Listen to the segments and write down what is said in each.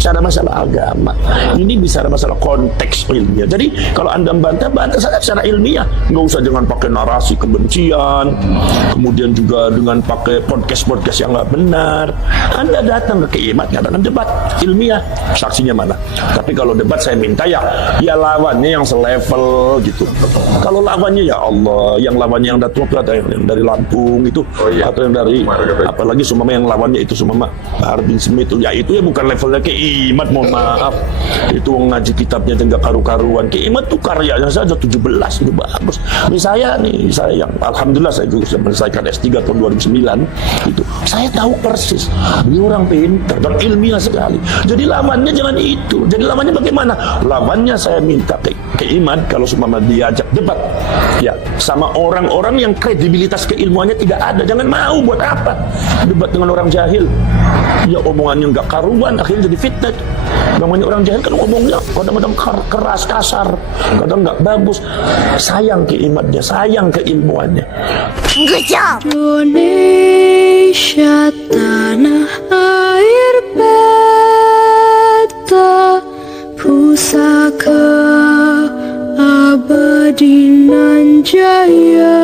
bicara masalah agama. Ini bicara masalah konteks ilmiah. Jadi kalau Anda bantah saja secara ilmiah. Nggak usah dengan pakai narasi kebencian, kemudian juga dengan pakai podcast yang nggak benar. Anda datang ke Kiimat, ngadakan debat ilmiah. Saksinya mana? Tapi kalau debat saya minta ya lawannya yang selevel gitu. Kalau lawannya ya Allah, yang lawannya yang datang atau yang dari Lampung itu, atau yang dari apalagi sumama yang lawannya itu sumama Bahar bin Smith, ya itu ya bukan levelnya Kiimat, mohon maaf. Itu ngaji kitabnya enggak karu-karuan. Kiimat tuh karyanya saja 17 itu bagus. Saya yang alhamdulillah saya juga sudah menyelesaikan S3 tahun 2009 itu. Saya tahu persis beliau orang pintar dan ilmiah sekali. Jadi lawannya jangan itu. Jadi lawannya bagaimana? Lawannya saya minta ke Iman kalau seumpama diajak debat ya sama orang-orang yang kredibilitas keilmuannya tidak ada. Jangan mau, buat apa debat dengan orang jahil? Ya omongannya nggak karuan, akhirnya jadi fitnah. Namanya orang jahil kan ngomongnya kadang-kadang keras, kasar, kadang nggak bagus. Sayang ke imannya, sayang ke ilmuannya. Good job. Indonesia tanah air beta, pusaka abadi nan jaya.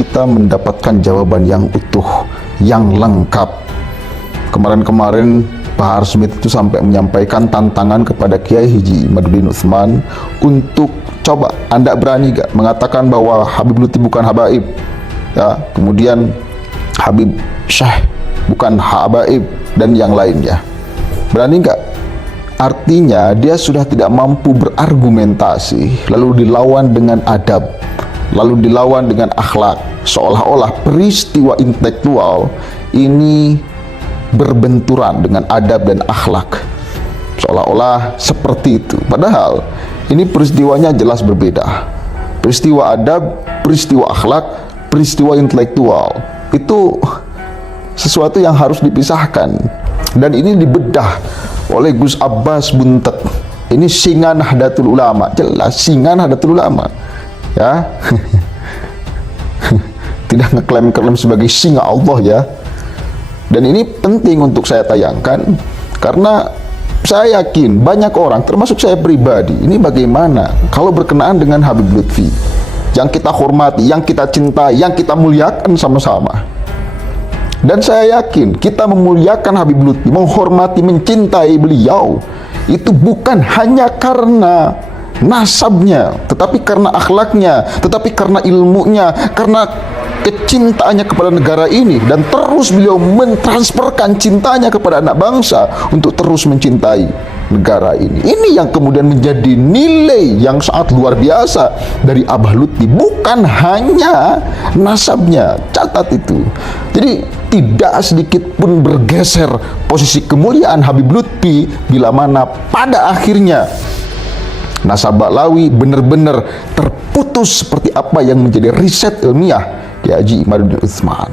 Kita mendapatkan jawaban yang utuh, yang lengkap. Kemarin-kemarin Bahar Smith itu sampai menyampaikan tantangan kepada Kiai Haji Imaduddin Utsman untuk coba Anda berani gak mengatakan bahwa Habib Lutfi bukan habaib ya, kemudian Habib Syekh bukan habaib dan yang lainnya. Berani gak? Artinya dia sudah tidak mampu berargumentasi, lalu dilawan dengan adab, lalu dilawan dengan akhlak, seolah-olah peristiwa intelektual ini berbenturan dengan adab dan akhlak, seolah-olah seperti itu. Padahal ini peristiwanya jelas berbeda. Peristiwa adab, peristiwa akhlak, peristiwa intelektual itu sesuatu yang harus dipisahkan, dan ini dibedah oleh Gus Abbas Buntet. Ini singa Nahdlatul Ulama, jelas singa Nahdlatul Ulama ya. Tidak ngeklaim sebagai singa Allah ya. Dan ini penting untuk saya tayangkan karena saya yakin banyak orang, termasuk saya pribadi, ini bagaimana kalau berkenaan dengan Habib Lutfi yang kita hormati, yang kita cintai, yang kita muliakan sama-sama. Dan saya yakin kita memuliakan Habib Lutfi, menghormati, mencintai beliau itu bukan hanya karena nasabnya, tetapi karena akhlaknya, tetapi karena ilmunya, karena kecintaannya kepada negara ini, dan terus beliau mentransferkan cintanya kepada anak bangsa untuk terus mencintai negara ini. Ini yang kemudian menjadi nilai yang sangat luar biasa dari Abah Lutfi, bukan hanya nasabnya. Catat itu. Jadi tidak sedikit pun bergeser posisi kemuliaan Habib Lutfi bila mana pada akhirnya nasab Ba'lawi benar-benar terputus seperti apa yang menjadi riset ilmiah Kiai Haji Imaduddin Utsman.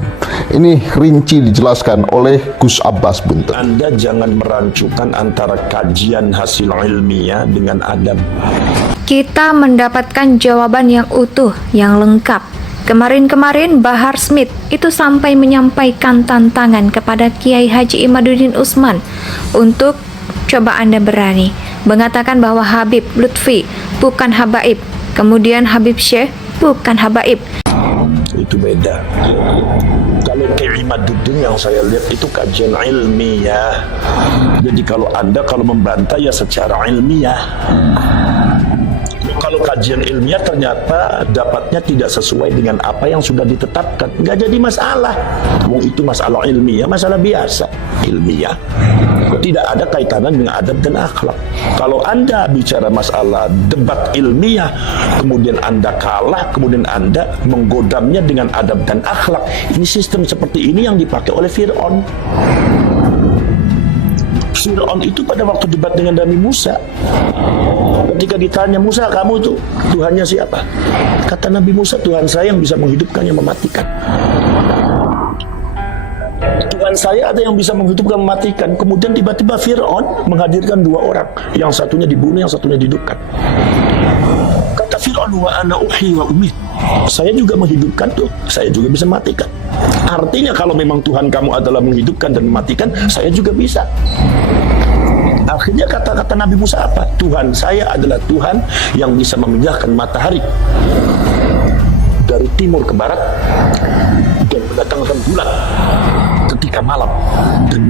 Ini rinci dijelaskan oleh Gus Abbas Buntet. Anda jangan merancukan antara kajian hasil ilmiah dengan adab. Kita mendapatkan jawaban yang utuh, yang lengkap. Kemarin-kemarin Bahar Smith itu sampai menyampaikan tantangan kepada Kiai Haji Imaduddin Utsman untuk coba Anda berani mengatakan bahwa Habib Lutfi bukan habaib, kemudian Habib Syekh bukan habaib. Itu beda. Kalau Kiai Imaduddin yang saya lihat itu kajian ilmiah. Jadi kalau Anda membantah ya secara ilmiah. Kalau kajian ilmiah ternyata dapatnya tidak sesuai dengan apa yang sudah ditetapkan, nggak jadi masalah. Itu masalah ilmiah, masalah biasa ilmiah. Tidak ada kaitannya dengan adab dan akhlak. Kalau Anda bicara masalah debat ilmiah, kemudian Anda kalah, kemudian Anda menggodamnya dengan adab dan akhlak. Ini sistem seperti ini yang dipakai oleh Fir'aun. Fir'aun itu pada waktu debat dengan Nabi Musa, ketika ditanya, Musa kamu itu Tuhannya siapa? Kata Nabi Musa, Tuhan saya yang bisa menghidupkan, yang mematikan. Tuhan saya ada yang bisa menghidupkan, mematikan. Kemudian tiba-tiba Fir'aun menghadirkan dua orang, yang satunya dibunuh, yang satunya dihidupkan. Kata Fir'aun, wa ana uhyi wa umit, saya juga menghidupkan tuh, saya juga bisa mematikan. Artinya kalau memang Tuhan kamu adalah menghidupkan dan mematikan, saya juga bisa. Akhirnya kata-kata Nabi Musa apa? Tuhan saya adalah Tuhan yang bisa memindahkan matahari dari timur ke barat dan mendatangkan bulan ketika malam dan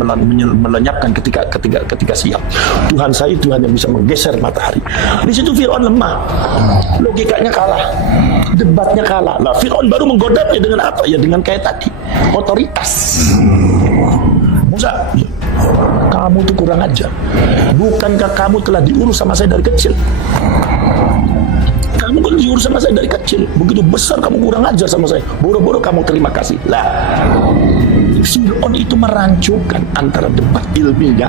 melenyapkan ketika siang. Tuhan saya Tuhan yang bisa menggeser matahari. Di situ Fir'aun lemah, logikanya kalah, debatnya kalah. Nah, Fir'aun baru menggodamnya dengan apa? Ya dengan kayak tadi, otoritas. Musa, kamu tuh kurang ajar. Bukankah kamu telah diurus sama saya dari kecil? Kamu kan diurus sama saya dari kecil. Begitu besar kamu kurang ajar sama saya. Boro-boro kamu terima kasih. Lah, Fir'aun itu merancukan antara debat ilmiah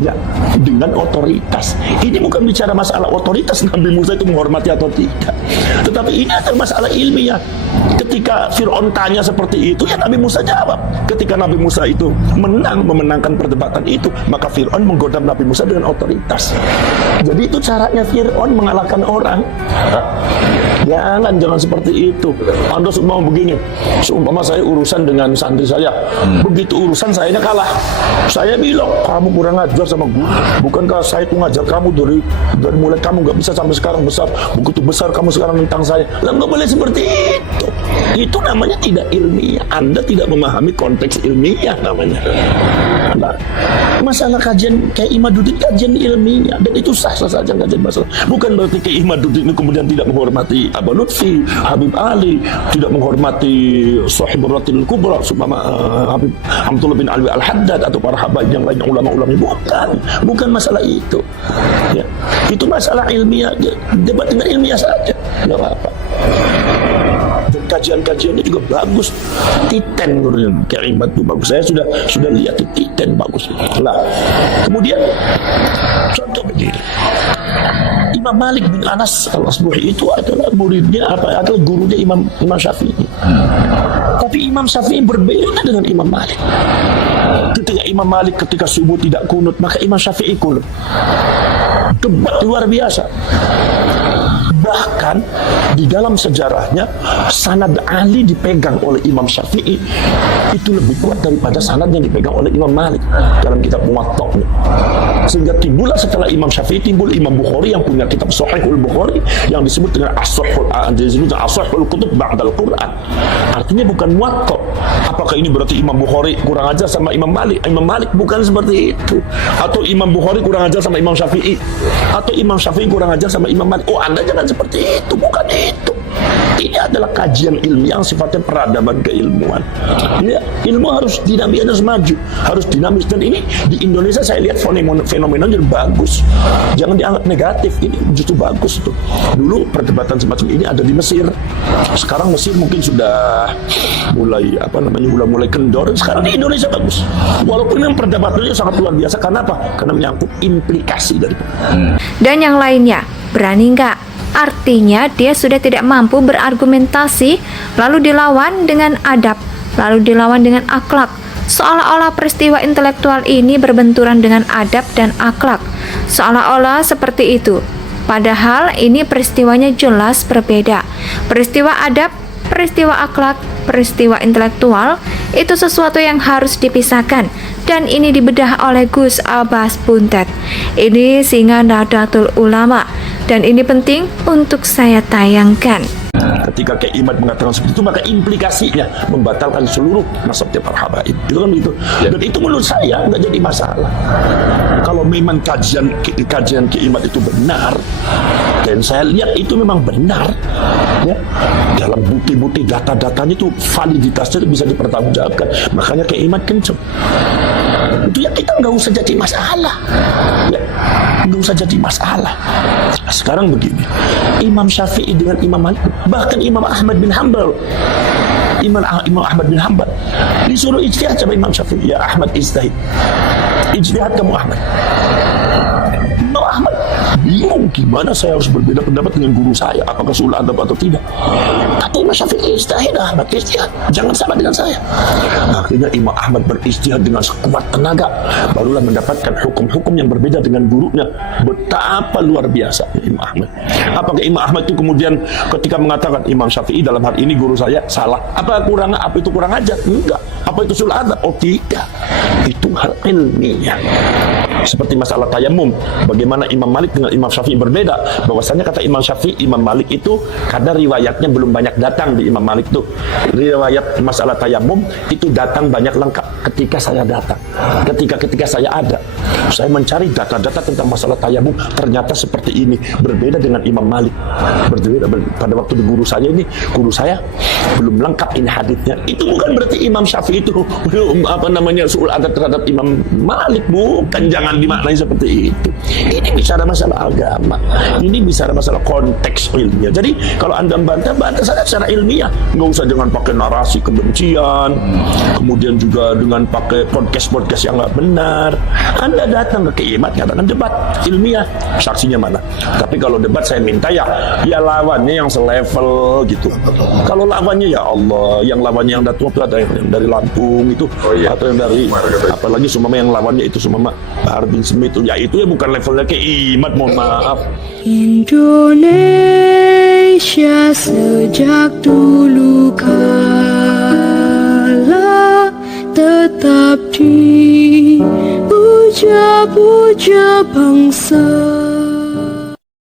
ya dengan otoritas. Ini bukan bicara masalah otoritas Nabi Musa itu menghormati atau tidak, tetapi ini adalah masalah ilmiah. Ketika Fir'aun tanya seperti itu, ya Nabi Musa jawab. Ketika Nabi Musa itu memenangkan perdebatan itu, maka Fir'aun menggodam Nabi Musa dengan otoritas. Jadi itu caranya Fir'aun mengalahkan orang. Jangan seperti itu. Anda semua begini, seumpama saya urusan dengan santri saya, begitu urusan sayanya kalah, saya bilang kamu kurang ajar sama gue. Bukankah saya itu ngajar kamu dari mulai kamu nggak bisa sampai sekarang besar, begitu besar kamu sekarang tentang saya. Lah nggak boleh seperti itu. Itu namanya tidak ilmiah. Anda tidak memahami konteks ilmiah namanya. Nah, masalah kajian kayak Imaduddin kajian ilmiah, dan itu sah-sah saja kajian masalah. Bukan berarti kayak Imaduddin ini kemudian tidak menghormati Abu Lutfi, Habib Ali, tidak menghormati Sahibul Ratil Kubra, seumpama Habib Hamdullah bin Alwi Al-Haddad atau para habaib yang lainnya, ulama-ulama. Bukan masalah itu. Ya, itu masalah ilmiah. Debat dengan ilmiah saja, nggak apa-apa. Dan kajian-kajiannya juga bagus. Titen kayak Imad itu bagus. Saya sudah lihat itu Titen bagus. Nah, kemudian contoh begini. Imam Malik bin Anas Al-Asbuhi itu adalah muridnya adalah gurunya Imam Syafi'i. Tapi Imam Syafi'i berbeda dengan Imam Malik. Ketika Imam Malik ketika subuh tidak kunut, maka Imam Syafi'i kunut. Debat luar biasa. Bahkan di dalam sejarahnya sanad Ali dipegang oleh Imam Syafi'i itu lebih kuat daripada sanad yang dipegang oleh Imam Malik dalam kitab Muwatta. Sehingga timbullah setelah Imam Syafi'i timbul Imam Bukhari yang punya kitab Sahihul Bukhari yang disebut dengan As-Sahihul Kutub Ba'dal Quran. Artinya bukan Muwatta. Apakah ini berarti Imam Bukhari kurang ajar sama Imam Malik? Imam Malik bukan seperti itu. Atau Imam Bukhari kurang ajar sama Imam Syafi'i? Atau Imam Syafi'i kurang ajar sama Imam Malik? Oh, Anda jangan seperti itu, bukan itu. Ini adalah kajian ilmiah yang sifatnya peradaban keilmuan. Ya, ilmu harus dinamis, harus maju, harus dinamis. Dan ini di Indonesia saya lihat fenomenanya bagus. Jangan dianggap negatif, ini justru bagus tuh. Dulu perdebatan semacam ini ada di Mesir. Sekarang Mesir mungkin sudah mulai kendor. Sekarang di Indonesia bagus. Walaupun memang perdebatannya sangat luar biasa. Karena apa? Karena menyangkut implikasi dari. Dan yang lainnya, berani nggak? Artinya dia sudah tidak mampu berargumentasi, lalu dilawan dengan adab, lalu dilawan dengan akhlak. Seolah-olah peristiwa intelektual ini berbenturan dengan adab dan akhlak. Seolah-olah seperti itu. Padahal ini peristiwanya jelas berbeda. Peristiwa adab, peristiwa akhlak, peristiwa intelektual itu sesuatu yang harus dipisahkan. Dan ini dibedah oleh Gus Abbas Buntet. Ini singa Nahdlatul Ulama. Dan ini penting untuk saya tayangkan. Ketika Kiai Imad mengatakan seperti itu, maka implikasinya membatalkan seluruh nasabnya para habaib. Itu kan begitu. Dan itu menurut saya nggak jadi masalah. Kalau memang kajian Kiai Imad itu benar, dan saya lihat itu memang benar, ya, dalam bukti-bukti data-datanya itu validitasnya itu bisa dipertanggungjawabkan. Makanya Kiai Imad kenceng. Itu ya kita nggak usah jadi masalah. Ya, nggak usah jadi masalah. Sekarang begini, Imam Syafi'i dengan Imam Malik, bahkan Imam Ahmad bin Hanbal, Imam Ahmad bin Hanbal disuruh ijtihad sama Imam Syafi'i. Ya Ahmad ijtihad kamu Ahmad. Imam Ahmad bingung gimana saya harus berbeda pendapat dengan guru saya, apakah sul adab atau tidak. Kata Imam Syafi'i, ijtihad Ahmad, ijtihad, jangan sama dengan saya. Akhirnya Imam Ahmad berijtihad dengan sekuat tenaga, barulah mendapatkan hukum-hukum yang berbeda dengan gurunya. Betapa luar biasa Imam Ahmad. Apakah Imam Ahmad itu kemudian ketika mengatakan Imam Syafi'i dalam hal ini guru saya salah, apa itu kurang ajar? Enggak. Apa itu sul adab? Oh tidak. Itu hal ilmiah. Seperti masalah tayamum, bagaimana Imam Malik dengan Imam Syafi'i berbeda. Bahwasanya kata Imam Syafi'i, Imam Malik itu kadang riwayatnya belum banyak datang di Imam Malik tuh. Riwayat masalah tayamum itu datang banyak lengkap ketika saya datang. Ketika saya ada, saya mencari data-data tentang masalah tayamum, ternyata seperti ini, berbeda dengan Imam Malik. Berbeda pada waktu di guru saya belum lengkap ini haditsnya. Itu bukan berarti Imam Syafi'i itu suul adat terhadap Imam Malik, bukan, jangan dimaknai seperti itu. Ini bicara masalah agama, ini bicara masalah konteks ilmiah. Jadi kalau Anda bantah saja secara ilmiah, nggak usah dengan pakai narasi kebencian, kemudian juga dengan pakai podcast yang nggak benar. Anda datang ke Kiimat, katakan debat ilmiah, saksinya mana? Tapi kalau debat saya minta ya lawannya yang selevel gitu. Kalau lawannya ya Allah, yang lawannya yang datang itu ada yang dari Lampung itu, atau yang dari apalagi semua yang lawannya itu semua Bahar bin Smith itu, ya itu ya bukan levelnya Kiimat, mohon maaf. Indonesia sejak dulu kala tetap dipuja-puja bangsa.